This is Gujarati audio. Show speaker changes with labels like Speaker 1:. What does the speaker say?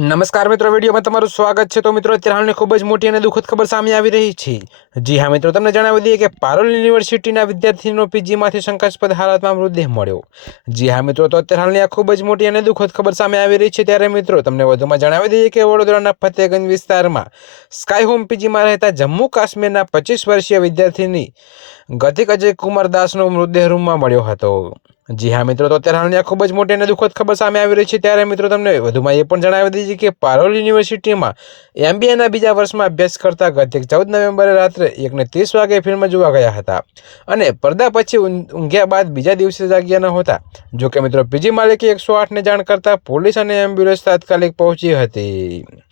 Speaker 1: નમસ્કાર મિત્રો, વિડીયોમાં તમારું સ્વાગત છે. તો મિત્રો, અત્યારે હાલની ખૂબ જ મોટી અને દુઃખદ ખબર સામે આવી રહી છે. જી હા, મિત્રો, તમને જણાવી દઈએ કે પારોલ યુનિવર્સિટીના વિદ્યાર્થીનો પીજીમાંથી શંકાસ્પદ હાલતમાં મૃતદેહ મળ્યો. જી હા, મિત્રો, તો અત્યારે હાલની આ ખૂબ જ મોટી અને દુઃખદ ખબર સામે આવી રહી છે. ત્યારે મિત્રો, તમને વધુમાં જણાવી દઈએ કે વડોદરાના ફતેગંજ વિસ્તારમાં સ્કાય હોમ પીજીમાં રહેતા જમ્મુ કાશ્મીરના પચીસ વર્ષીય વિદ્યાર્થીની ગતિક અજય કુમાર દાસનો મૃતદેહ રૂમમાં મળ્યો હતો. જી હા મિત્રો, તો અત્યારે હાલની ખૂબ જ મોટી અને દુઃખદ ખબર સામે આવી રહી છે. ત્યારે મિત્રો તમને વધુમાં એ પણ જણાવી દઈએ કે પારોલ યુનિવર્સિટીમાં એમબીએના બીજા વર્ષમાં અભ્યાસ કરતા ગત ચૌદ નવેમ્બરે રાત્રે એકને ત્રીસ વાગે ફિલ્મ જોવા ગયા હતા અને પડદા પછી ઊંઘ્યા બાદ બીજા દિવસે જાગ્યા ન હતા. જો કે મિત્રો, પીજી માલિકે એકસો આઠને જાણ કરતાં પોલીસ અને એમ્બ્યુલન્સ તાત્કાલિક પહોંચી હતી.